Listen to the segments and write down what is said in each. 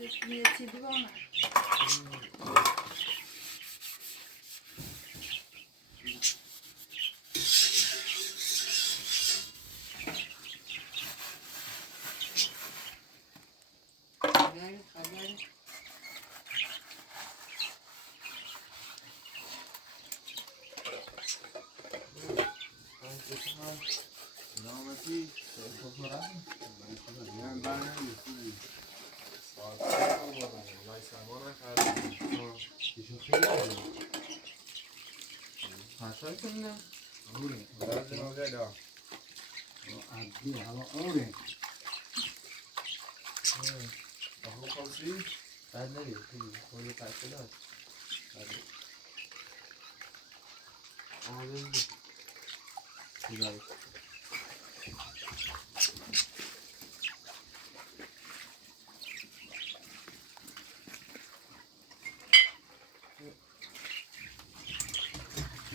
یه دیوانه.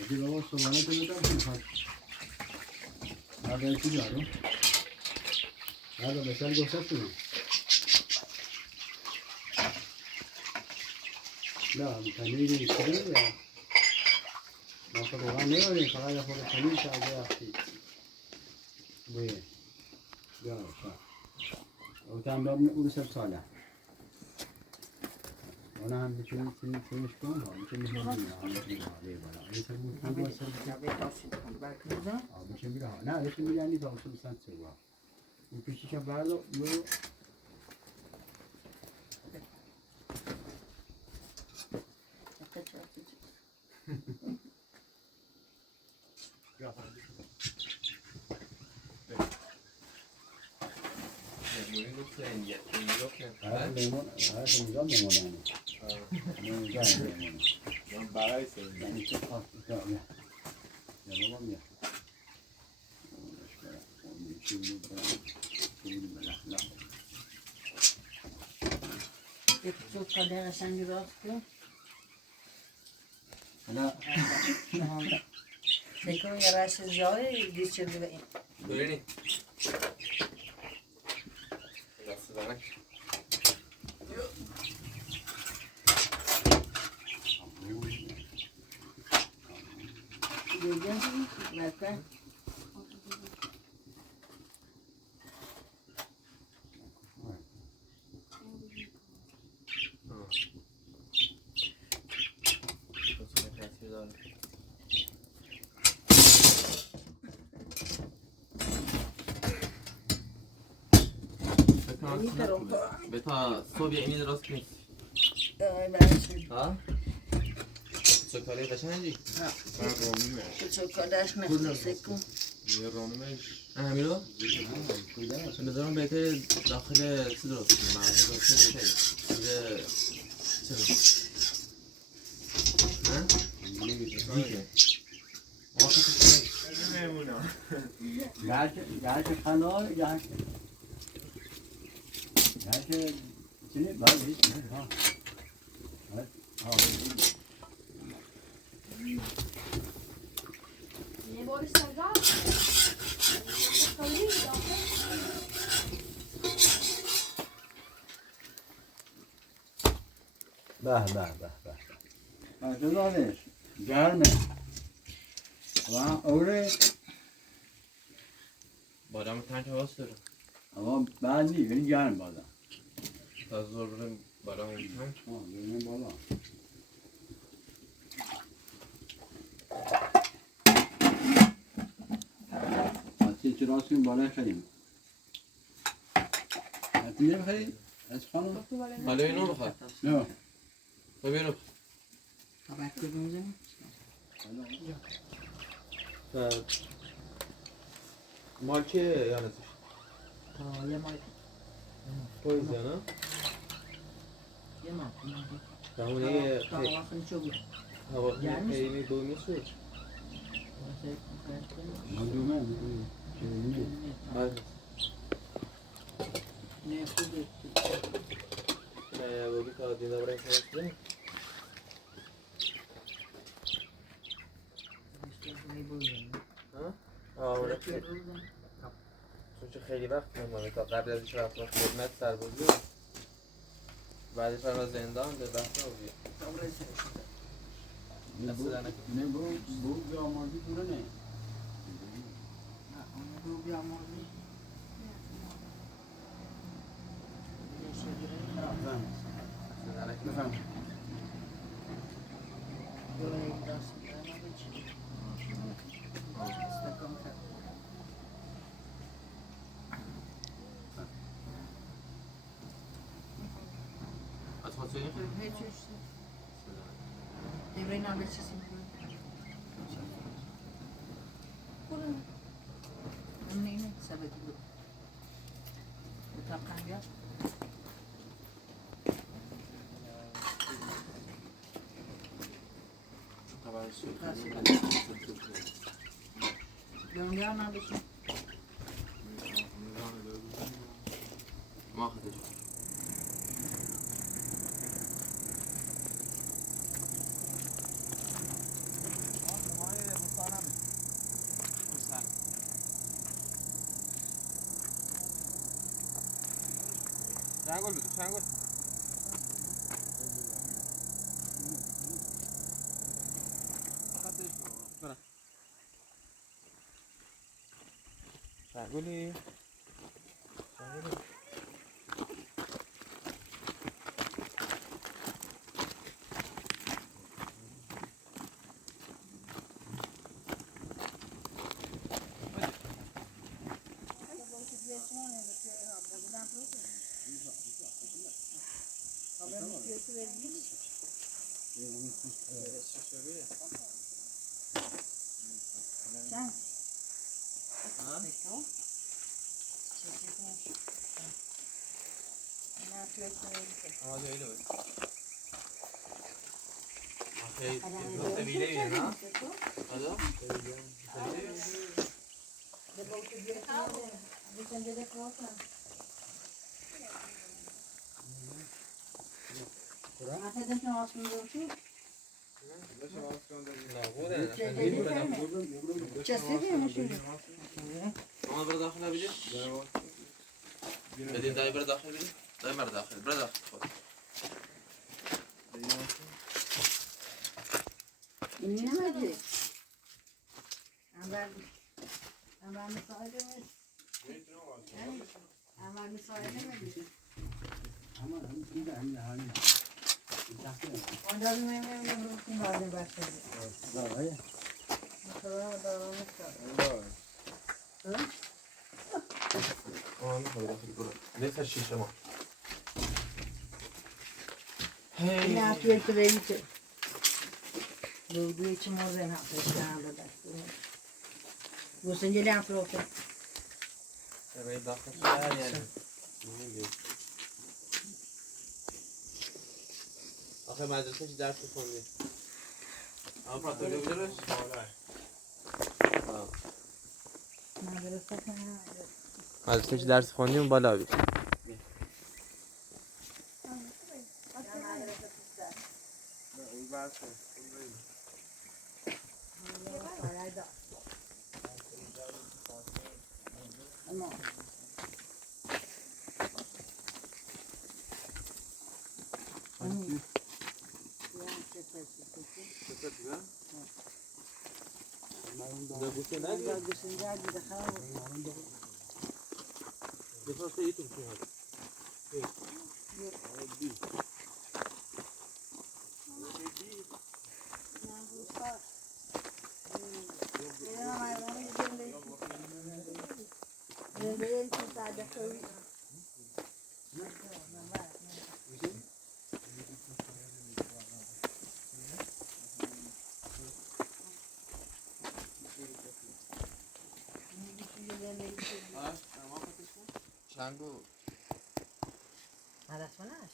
Jadi bawa semuanya dulu kan Tuhan. Ada itu juga, ada besar gosok tuh. Nah, tadi ini keren ya. Maka orang ni kalau ada orang tadi saja aktif. Boleh, ya, sah. Utan bab urusan salah. أنا عم بشوف شو شلون ممكن نهون عليه بلا يسمون حاجة سر ممكن بلا لا ليش يعني توصل سنة سوا وفي شيء بعده يو برای سوی تو قدر قشنگی راست کن. لا فکر یه راش جایی دیچه بیاین. ببینید دست دارم دیگه نکن. بتا صبح اینی درست کنید ها؟ چوکالی قشنگی؟ تو چوکالش نخیسته کن همین به نظرم بهتر داخل چی درست کنیم مغازه درست کنیم بهتره چرا؟ دیگه gerçi kanal gerçi seni var değil ha evet ha Ne boş sagar? Kalıyor ya. به اجازه گرمه و اوره بادام تنگ هواست داره اما بعد نیست یعنی گرم بادم تا زور برم بادام تنگ ببینیم بالا چه راست کنیم بالا خریم نتیجه بخریم از خانم حالا اینو بخواد نه ببینو خبر کدوم مال که یا نزش یه مال پویزه نه؟ یه مال همونه تا واقعا چه بود؟ هوا پیمی بومی شد مدومه نه خوبه نه بودی که دیده برای شده آره چون خیلی وقت نمونه تا قبل از اینکه رفتم خدمت سربازی بعدش برای زندان به بحث رو بیا دوره سرش شده. نه برو به آمازی دوره نه نه اون رو بیاموزی. یه شگیره بفهم دوره این دست میدن رو چی؟ استکان کرد. از خاطر این خیلی هیچ چیز دوره این هم به چیزی میگوید. اون اینه سبتی بود. بطاقم بیاد. دنیا هم بشین. ما خودش شنگل بگو شنگل شنگلی آماده ایده بود آخه سبیله بیده نه؟ آدم؟ شما برو داخل نبیدید؟ بدین دایی برو داخل بدید؟ دایی برو داخل برو داخل خود این نمیده. اول مساعده میشه. اول مساعده میشه. اما هم این ده همین آن داری میگم روشون بازی باشه. داره مثلا دارم میشه. برو داخل برو لیست شیشه ما این توی تریچه. دوی چه موزه نه پشتم داشت. واسه هم فروخته. برای داخل شهر یعنی آخه مدرسه چی درس خوندی؟ اما پراتولی بودرش؟ مدرسه چی درس خوندی اون بالا بید چنگو مدرسونش.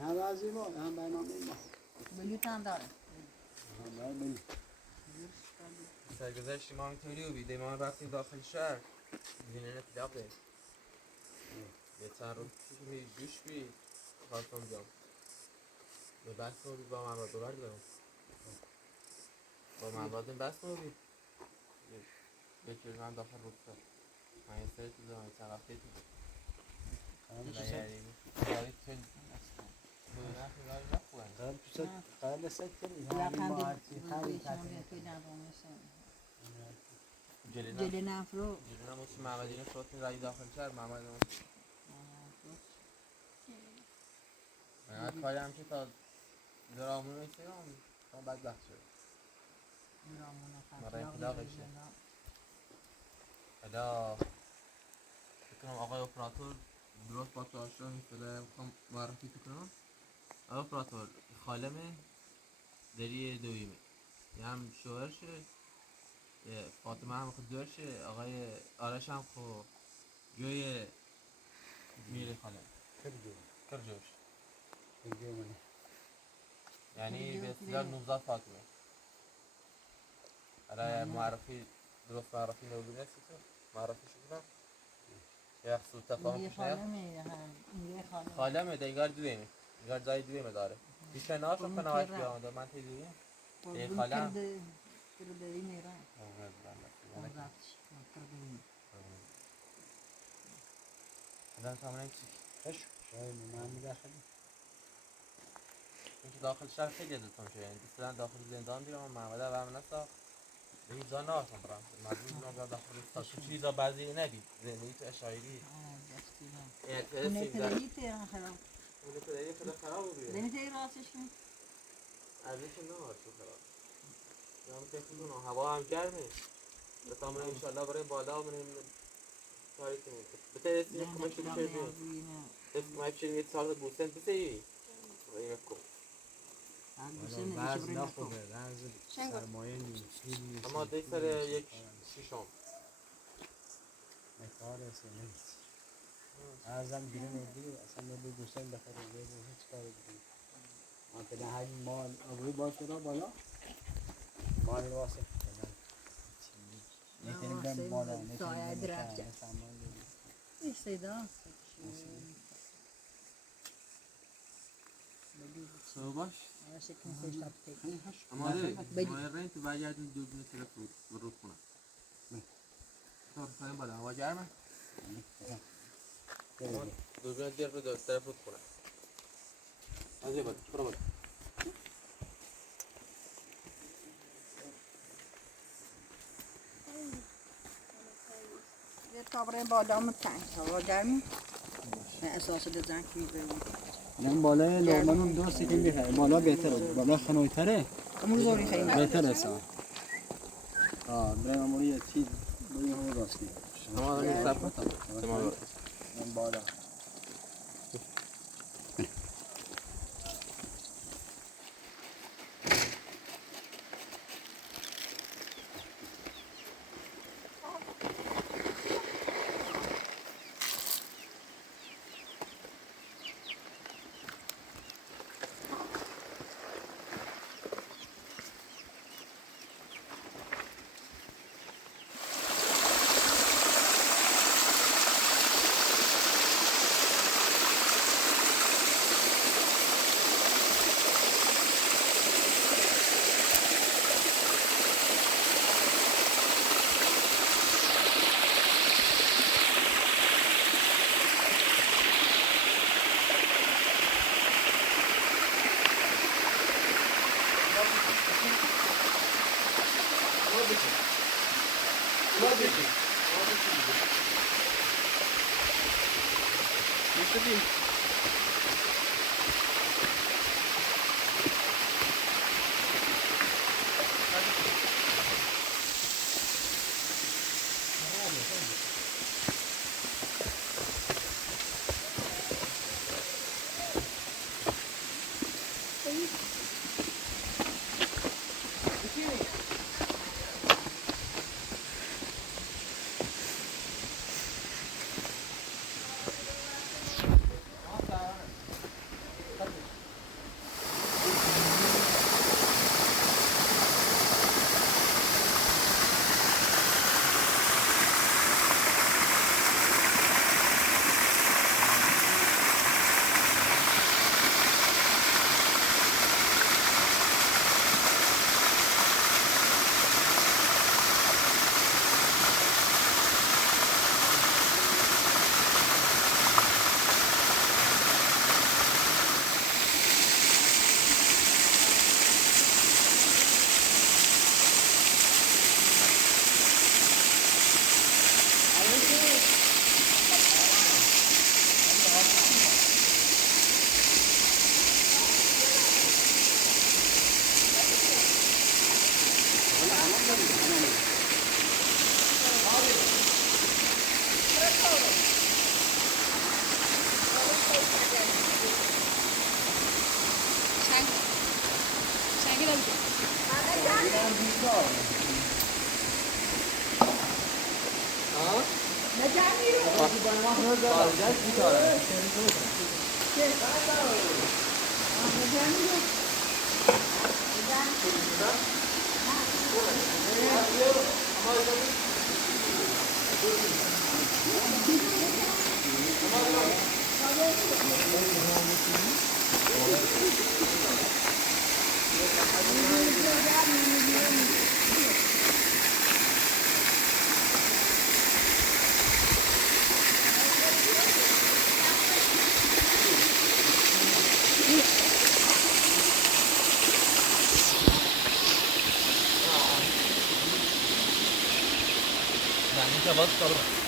هم بعضی ما هم برنامه ما بلیطم داره. هم برنامه سرگذشتی ما اینطوری بود بیده ما رفتیم داخل شهر زینه پیلاق داریم یه چند رو جوش بید خواستم جام به بس ما بید با مواد ببرد دارم با مواد بس ما بید بهتر من داخل روستا من یه سری تو دارم چند وقتی تو قبل نیاریم داری چل بوده نه خیلی نخواه قبل ست کردی لا همین ما خندي هرچی خرید بيشان بيكون عندهم مثلا جلنا جلنا فرو جلنا موسی محمدینه صوت رای داخل شهر محمد من کاری هم که تا درامون میسیرم تا بدبخت شد مرا انقلاقش حالا بکنم آقای اپراتور درست با تو آشنا میفته بخوام معرفی تو کنم آقای اپراتور خالمه دری دویمه یه هم شوهرشه فاطمه هم خود دورشه آقای آرش هم خود جوی میره خالم کرجوش یعنی به اصطلاح 19 فاطمه حالا معرفی درست معرفی نبوده نیستی تو معرفی شدم یه سوء تفاهم پیش نیاد خالمه دیگر دویمه دیگر جای دویمه داره پیش ناشم پناهش بیامده من تیدویم یه خالم كردي ميرا الان کاملا چی؟ شاید من میداخلی اینکه داخل شهر خیلی ازتون شد یعنی دوست دارن داخل زندان بیرم محمد و هم نساخت به هیچ جا ناشم برم مجبور بودم بیام داخل استاد تو چیزا بعضی نبید زندگی تو اشاعری اونه پدری تیران خراب اونه پدری خیلی خراب بود دمی تیر راسش کن ارزش نهار تو خراب دارم فکر میکنم هوا هم گرمه بتامون انشالله برای بالا بریم کاری کنیم بته اسمی کمک تو بشه بیم اسم کمک بشه یه سال بوسن بسه ای کو بعض نخوبه بعض سرمایه نیست اما دی سر یک شیشم کار است نیست ارزم گیره نمیدی اصلا نبی گوشن بخوره نبی هیچ کاری بکنی مثلا همین مال ابوی باز شده بالا مال واسه میتونیم بریم بالا سایه درفت این صدا سو باش اما رنگ تو برگردیم دوربین طرف رو خونه تو بساییم بالا هوا گرمه دوربین دیر رو طرف رو خونه از یه بالا برو بالا تا برای بالا متن هوا گرمی اساس دزن که میبریم من بالای لومنون دوستی که میخواه بالا بهتره بالا خنویتره امور زوری خیلی بهتره سا برای اموری یه چیز برای همون راستی شما دارم یه سب کنم من بالا نجمی رو خارجش بیکاره نجمی رو يعني انت بس طبعا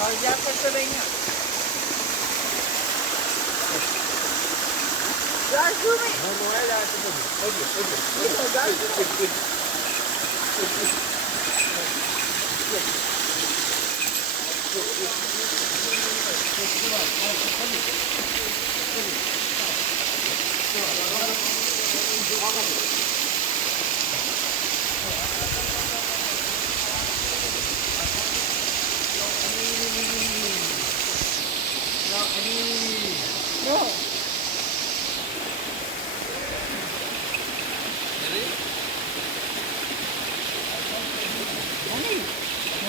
آجا پشت بینم جاشومی No. Hamid,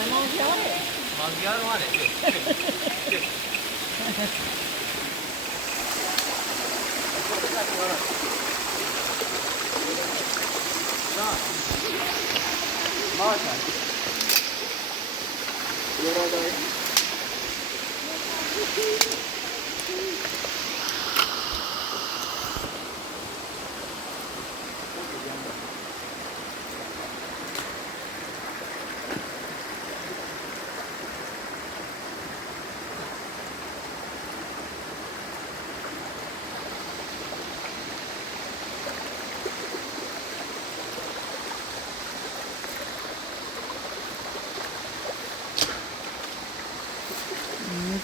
mangiare. Mangiare male.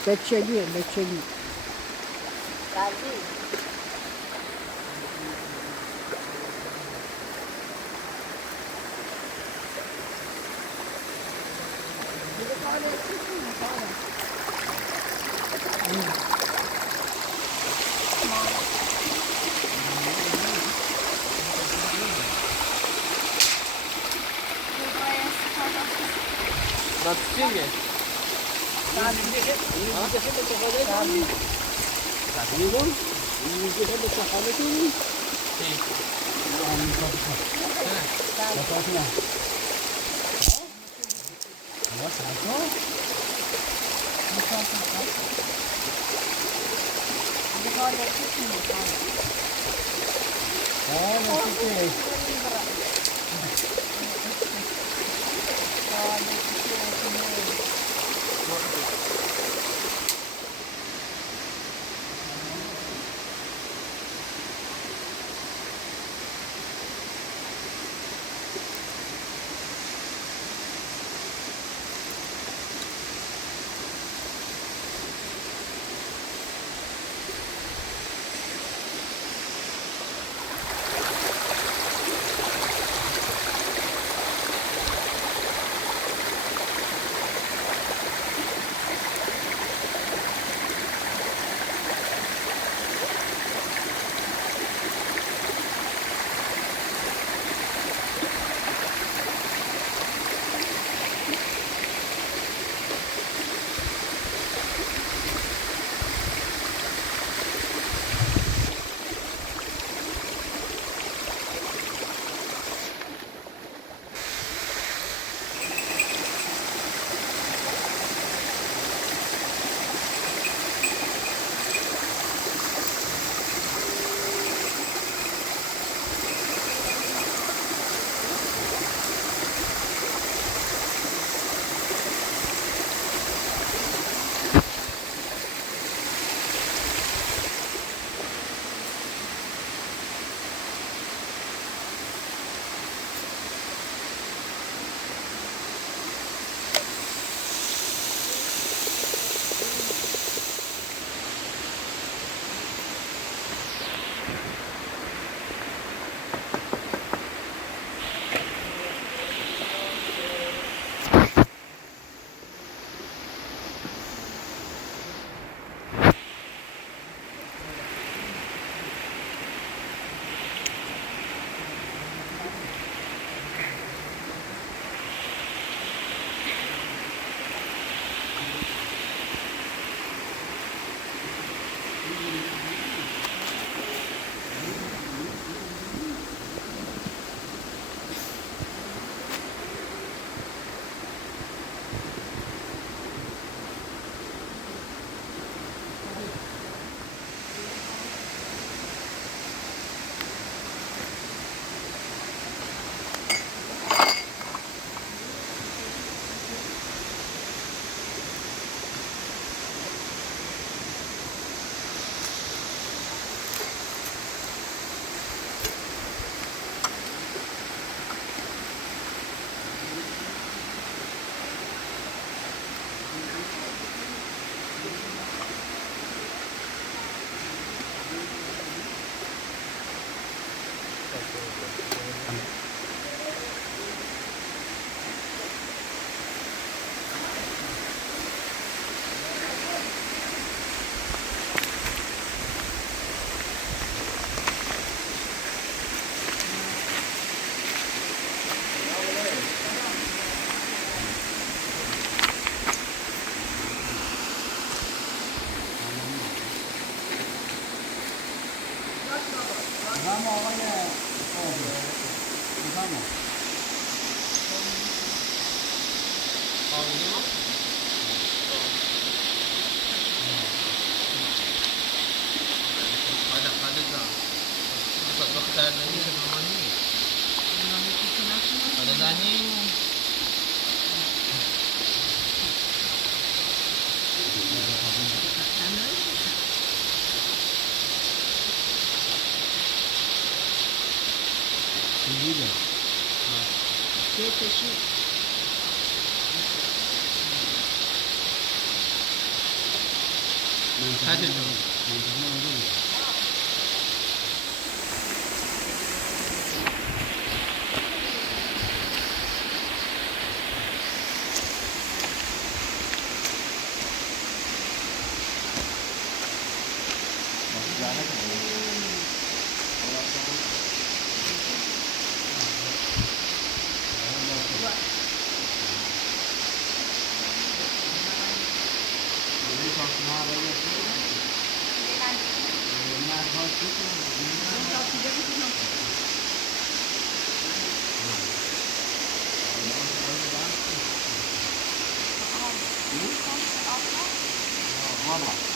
بچگیه بچگی بس چیه؟ بفرما آقای بفرما. Vamos lá.